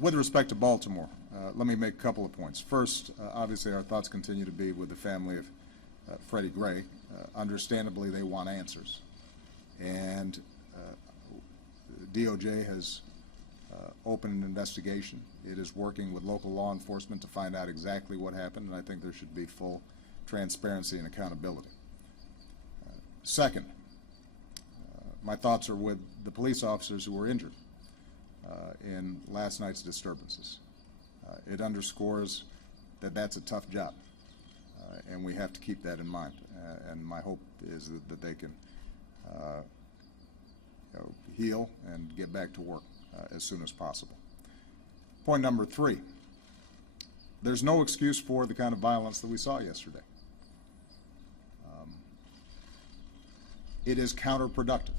With respect to Baltimore, let me make a couple of points. First, obviously our thoughts continue to be with the family of Freddie Gray. Understandably, they want answers. And DOJ has opened an investigation. It is working with local law enforcement to find out exactly what happened, and I think there should be full transparency and accountability. Second, my thoughts are with the police officers who were injured in last night's disturbances. It underscores that that's a tough job, and we have to keep that in mind. And my hope is that they can heal and get back to work as soon as possible. Point number 3, there's no excuse for the kind of violence that we saw yesterday. It is counterproductive.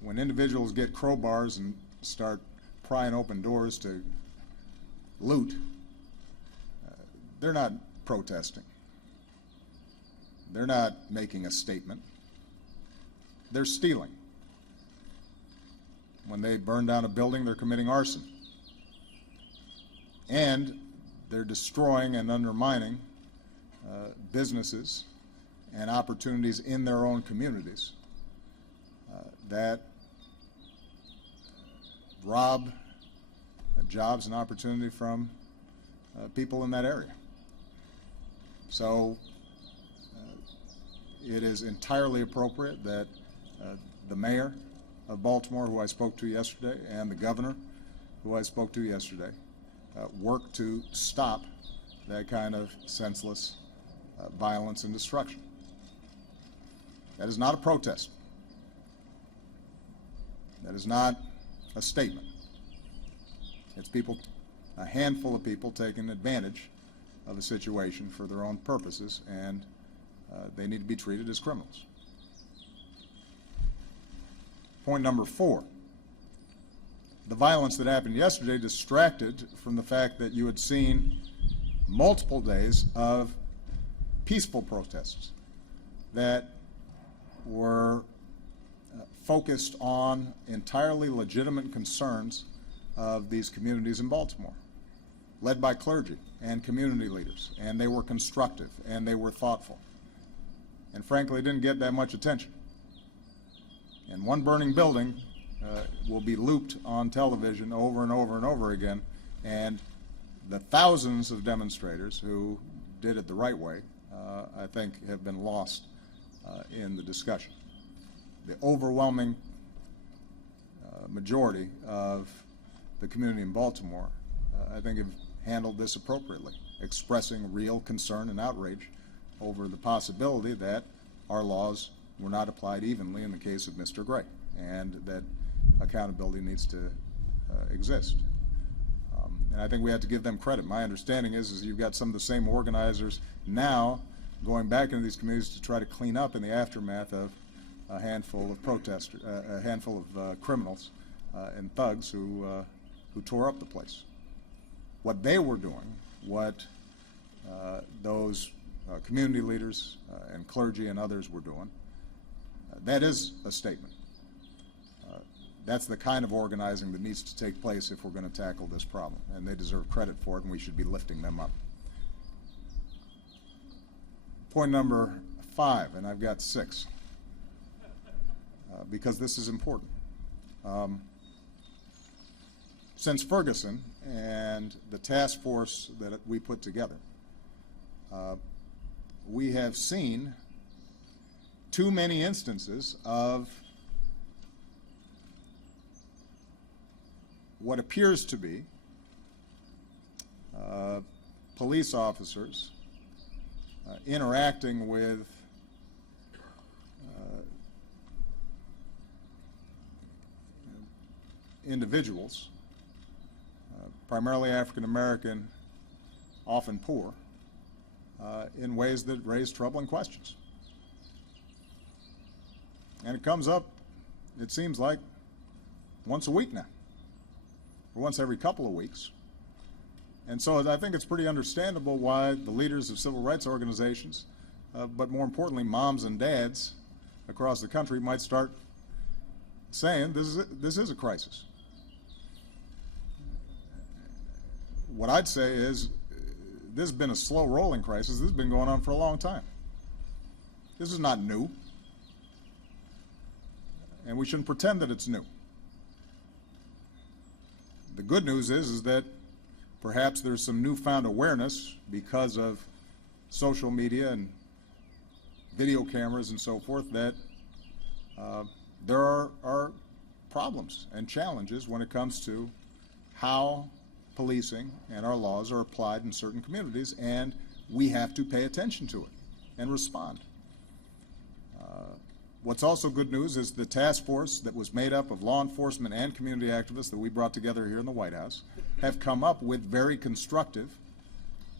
When individuals get crowbars and start prying open doors to loot, they're not protesting. They're not making a statement. They're stealing. When they burn down a building, they're committing arson. And they're destroying and undermining businesses and opportunities in their own communities that rob jobs and opportunity from people in that area. So it is entirely appropriate that the mayor of Baltimore, who I spoke to yesterday, and the governor, who I spoke to yesterday, work to stop that kind of senseless violence and destruction. That is not a protest. That is not a statement. It's people, a handful of people taking advantage of a situation for their own purposes, and they need to be treated as criminals. Point number 4, the violence that happened yesterday distracted from the fact that you had seen multiple days of peaceful protests that were focused on entirely legitimate concerns of these communities in Baltimore, led by clergy and community leaders, and they were constructive and they were thoughtful, and frankly didn't get that much attention. And one burning building will be looped on television over and over and over again, and the thousands of demonstrators who did it the right way, I think, have been lost in the discussion. The overwhelming majority of the community in Baltimore, I think, have handled this appropriately, expressing real concern and outrage over the possibility that our laws were not applied evenly in the case of Mr. Gray, and that accountability needs to exist. And I think we have to give them credit. My understanding is you've got some of the same organizers now going back into these communities to try to clean up in the aftermath of a handful of protesters, a handful of criminals and thugs who tore up the place. What they were doing, what those community leaders and clergy and others were doing, that is a statement. That's the kind of organizing that needs to take place if we're going to tackle this problem, and they deserve credit for it, and we should be lifting them up. Point number 5, and I've got 6, because this is important. Since Ferguson and the task force that we put together, we have seen too many instances of what appears to be police officers interacting with individuals, primarily African American, often poor, in ways that raise troubling questions. And it comes up, it seems like, once a week now, or once every couple of weeks. And so I think it's pretty understandable why the leaders of civil rights organizations, but more importantly, moms and dads across the country might start saying this is a crisis. what I'd say is this has been a slow rolling crisis. This has been going on for a long time. This is not new. And we shouldn't pretend that it's new. The good news is that perhaps there's some newfound awareness because of social media and video cameras and so forth that there are problems and challenges when it comes to how policing and our laws are applied in certain communities, and we have to pay attention to it and respond. What's also good news is the task force that was made up of law enforcement and community activists that we brought together here in the White House have come up with very constructive,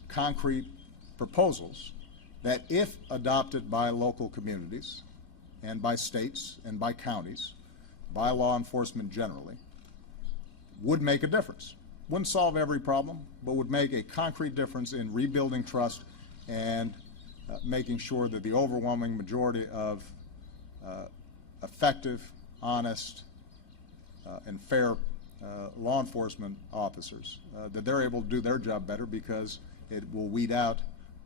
concrete proposals that, if adopted by local communities and by states and by counties, by law enforcement generally, would make a difference. Wouldn't solve every problem, but would make a concrete difference in rebuilding trust and making sure that the overwhelming majority of effective, honest, and fair law enforcement officers, that they're able to do their job better because it will weed out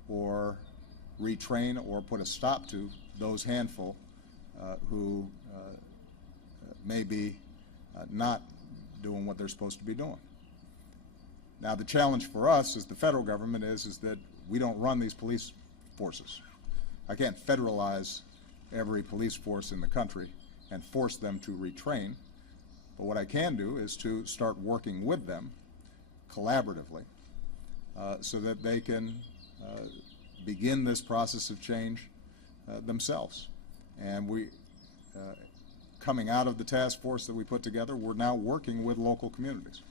or retrain or put a stop to those handful who may be not doing what they're supposed to be doing. Now, the challenge for us as the federal government is that we don't run these police forces. I can't federalize every police force in the country and force them to retrain. But what I can do is to start working with them collaboratively so that they can begin this process of change themselves. And we, coming out of the task force that we put together, we're now working with local communities.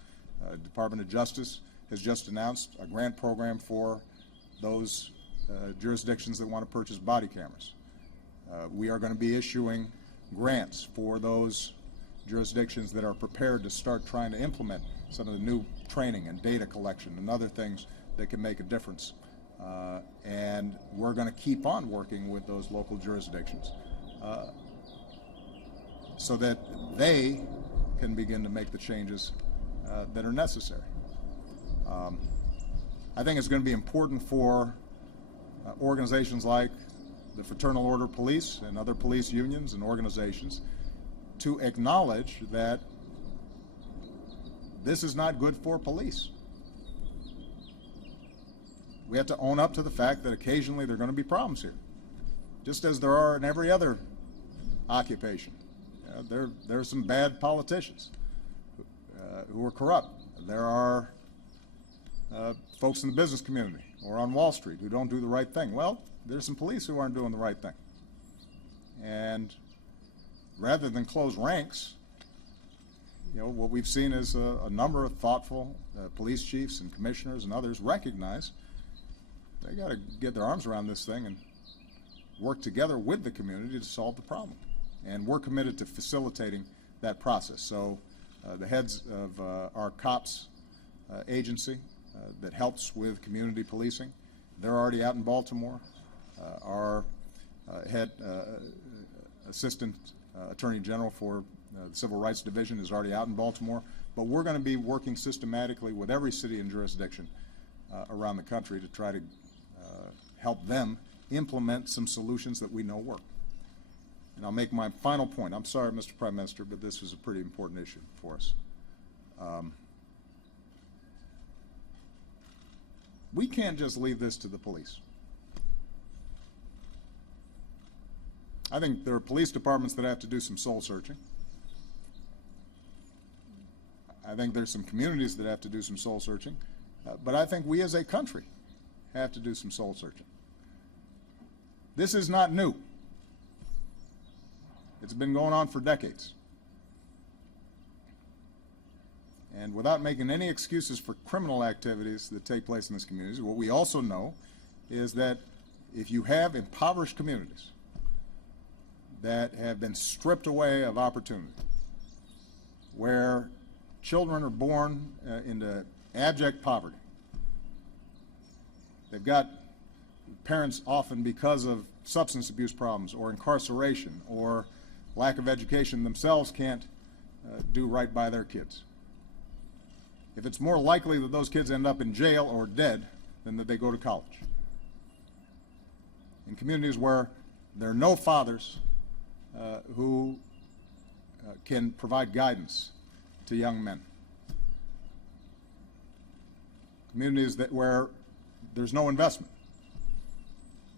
Department of Justice has just announced a grant program for those jurisdictions that want to purchase body cameras. We are going to be issuing grants for those jurisdictions that are prepared to start trying to implement some of the new training and data collection and other things that can make a difference. And we're going to keep on working with those local jurisdictions so that they can begin to make the changes that are necessary. I think it's going to be important for organizations like the Fraternal Order Police and other police unions and organizations to acknowledge that this is not good for police. We have to own up to the fact that occasionally there are going to be problems here, just as there are in every other occupation. There are some bad politicians who are corrupt. There are folks in the business community or on Wall Street who don't do the right thing. Well, there's some police who aren't doing the right thing. And rather than close ranks, what we've seen is a number of thoughtful police chiefs and commissioners and others recognize they got to get their arms around this thing and work together with the community to solve the problem. And we're committed to facilitating that process. So the heads of our COPS agency that helps with community policing, they're already out in Baltimore. Our head assistant attorney general for the Civil Rights Division is already out in Baltimore. But we're going to be working systematically with every city and jurisdiction around the country to try to help them implement some solutions that we know work. And I'll make my final point. I'm sorry, Mr. Prime Minister, but this is a pretty important issue for us. We can't just leave this to the police. I think there are police departments that have to do some soul searching. I think there's some communities that have to do some soul searching. But I think we as a country have to do some soul searching. This is not new. It's been going on for decades. And without making any excuses for criminal activities that take place in this community, what we also know is that if you have impoverished communities that have been stripped away of opportunity, where children are born into abject poverty, they've got parents often because of substance abuse problems or incarceration or lack of education themselves can't do right by their kids. if it's more likely that those kids end up in jail or dead than that they go to college. In communities where there are no fathers who can provide guidance to young men. Communities where there's no investment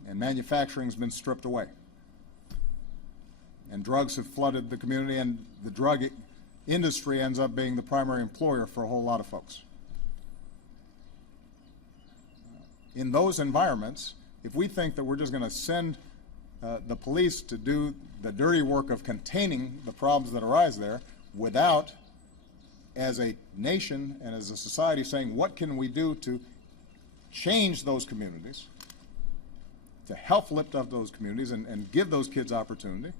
and manufacturing's been stripped away. And drugs have flooded the community, and the drug industry ends up being the primary employer for a whole lot of folks. In those environments, if we think that we're just going to send the police to do the dirty work of containing the problems that arise there without, as a nation and as a society, saying what can we do to change those communities, to help lift up those communities and give those kids opportunity,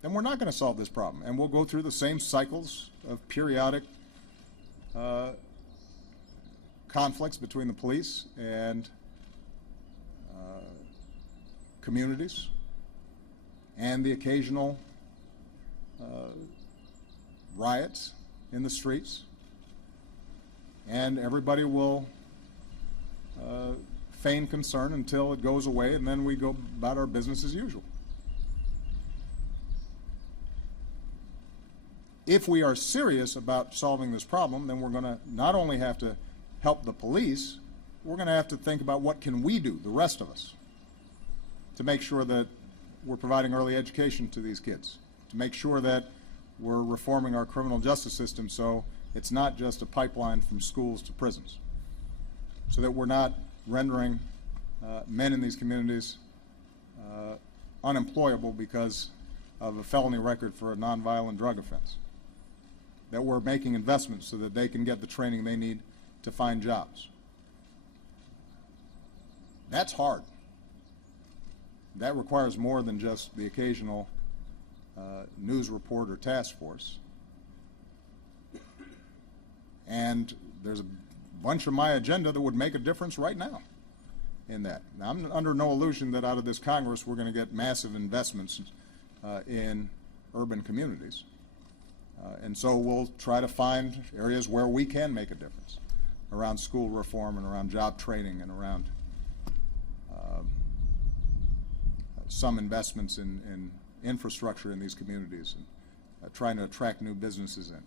then we're not going to solve this problem. And we'll go through the same cycles of periodic conflicts between the police and communities, and the occasional riots in the streets, and everybody will feign concern until it goes away, and then we go about our business as usual. If we are serious about solving this problem, then we're going to not only have to help the police, we're going to have to think about what can we do, the rest of us, to make sure that we're providing early education to these kids, to make sure that we're reforming our criminal justice system so it's not just a pipeline from schools to prisons, so that we're not rendering men in these communities unemployable because of a felony record for a nonviolent drug offense, that we're making investments so that they can get the training they need to find jobs. That's hard. That requires more than just the occasional news report or task force. And there's a bunch of my agenda that would make a difference right now in that. Now, I'm under no illusion that out of this Congress we're going to get massive investments in urban communities. And so we'll try to find areas where we can make a difference around school reform and around job training and around some investments in infrastructure in these communities and trying to attract new businesses in.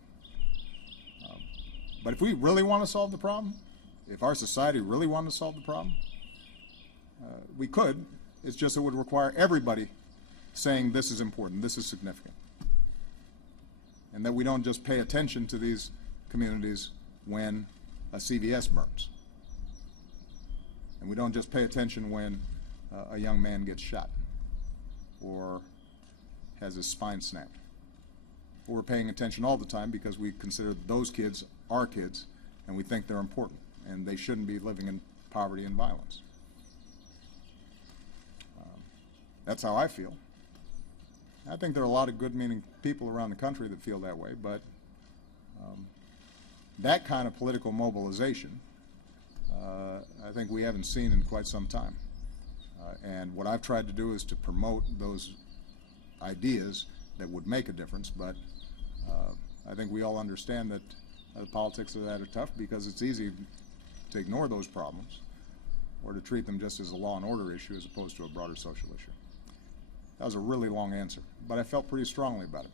But if we really want to solve the problem, if our society really wanted to solve the problem, we could. It's just it would require everybody saying this is important, this is significant. And that we don't just pay attention to these communities when a CVS burns. And we don't just pay attention when a young man gets shot or has his spine snapped. We're paying attention all the time because we consider those kids our kids, and we think they're important, and they shouldn't be living in poverty and violence. That's how I feel. I think there are a lot of good-meaning people around the country that feel that way, but that kind of political mobilization, I think we haven't seen in quite some time. And what I've tried to do is to promote those ideas that would make a difference, but I think we all understand that the politics of that are tough because it's easy to ignore those problems or to treat them just as a law and order issue as opposed to a broader social issue. That was a really long answer, but I felt pretty strongly about it.